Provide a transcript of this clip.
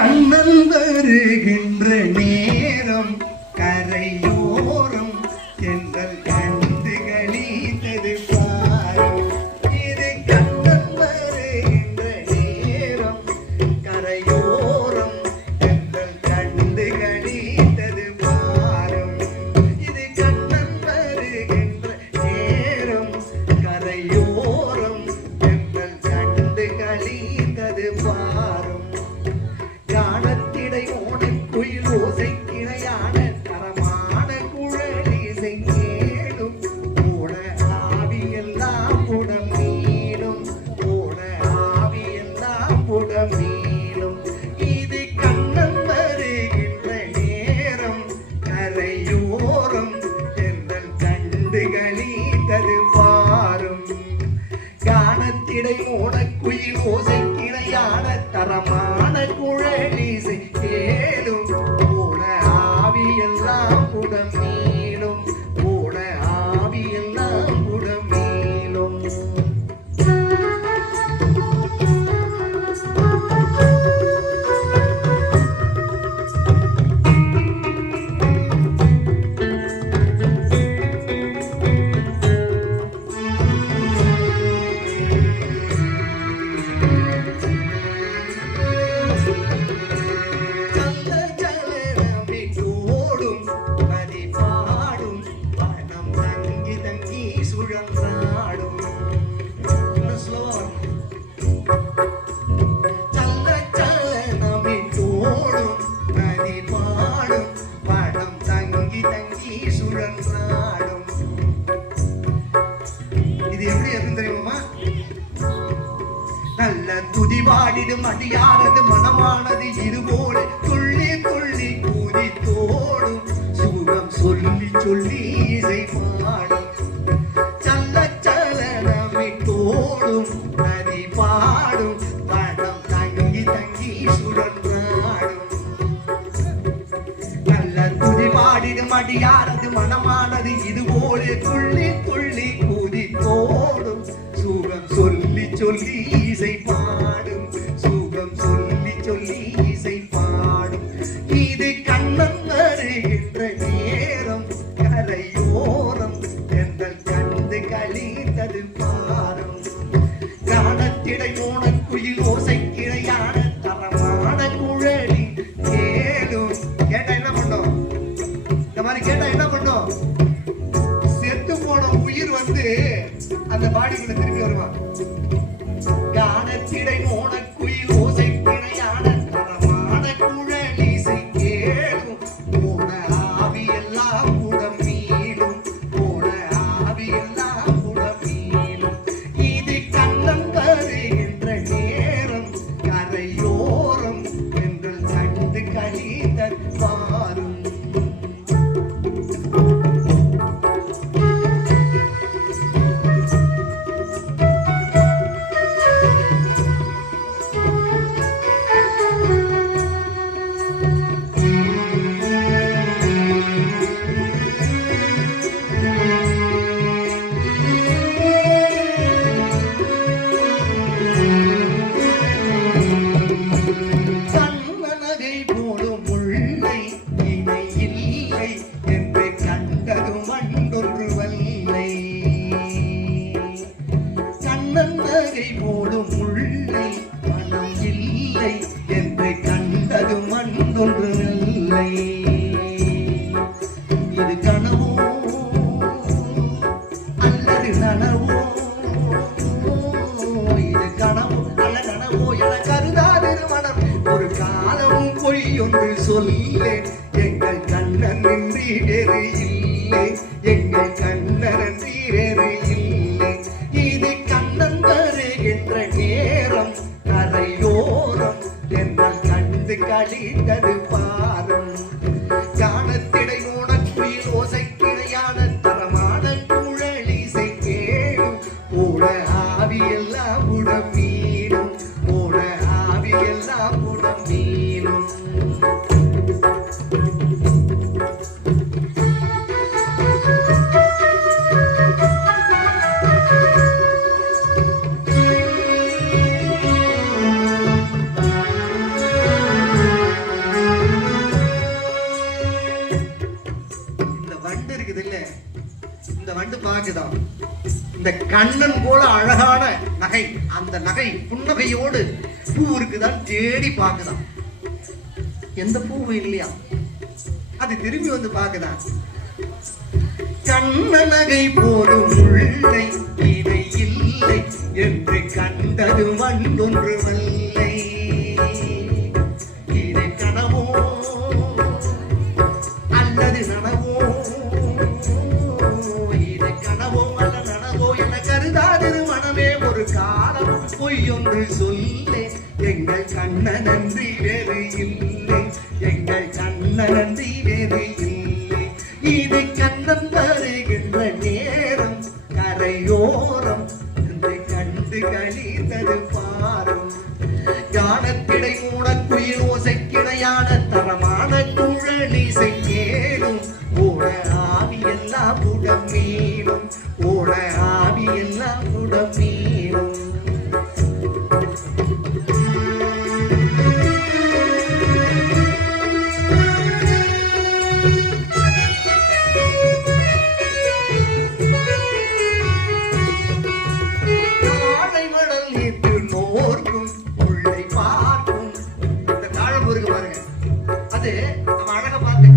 கண்ணன் வருகின்ற நேரம் கரையோரம் என்றல் கண்டு கணித்தது பாரும் இது கண்ணன் வருகின்ற நேரம் கரையோரம் என்றல் கண்டு கணித்தது பாரும் இது கண்ணன் வருகின்ற நேரம் கரையோரம் என்றல் கண்டு கழித்தது பாரும் கிடை ஓடக்குயில் ஓசை கிளையான தரமான குழலிசை. துதிபாடிடும் யாரது மனமானது இதுபோல துள்ளி துள்ளி கூறி தோடும். சுகம் சொல்லி சொல்லி இசை பாடும். சல்ல சலனமை தோடும். நதி பாடும். படம் தங்கி தங்கி சுழன்றாடும் வருவான் காணத்திடை மோனக்குயில் இல்லை என்று கண்டதும் அன்றொன்று வல்லை. கண்ணன் நகை போடும் உள்ளை மனம் இல்லை என்று கண்டதும் அன்றொன்று இல்லை இது கனவோ அல்லது நனவோ? இது கனவோ அல்ல நனவோ என கருதாதிரு மனம். ஒரு காலமும் பொய் ஒன்று சொல்லேன். எங்கள் கண்ணன் நின்றி இல்லை எங்கள் கண்ணன் அன்றி இல்லை இது கண்ணன் வருகின்ற நேரம் கரையோரம். எங்கள் கண்டு கழித்தது கண்ணன் போல அழகான நகை. அந்த நகை புன்னகையோடு பூ இருக்குதான் தேடி பார்க்குதான். எந்த பூவும் இல்லையா? அது திரும்பி வந்து பார்க்குதான். கண்ண நகை போலும் உள்ளை இணை இல்லை என்று கண்டது மண்டொன்று வல்லை இதை கனவோ? அல்லது நனவோ? பொய்யொன்று சொல்லே. எங்கள் கண்ணனன்றி வேறு இல்லை. எங்கள் கண்ணனன்றி வேறு இல்லை. இது கண்ணம் தருகின்ற நேரம் கரையோரம். இதை கண்டு கழித்தது இருக்கு பாருங்க. அது நம்ம அழக பார்த்து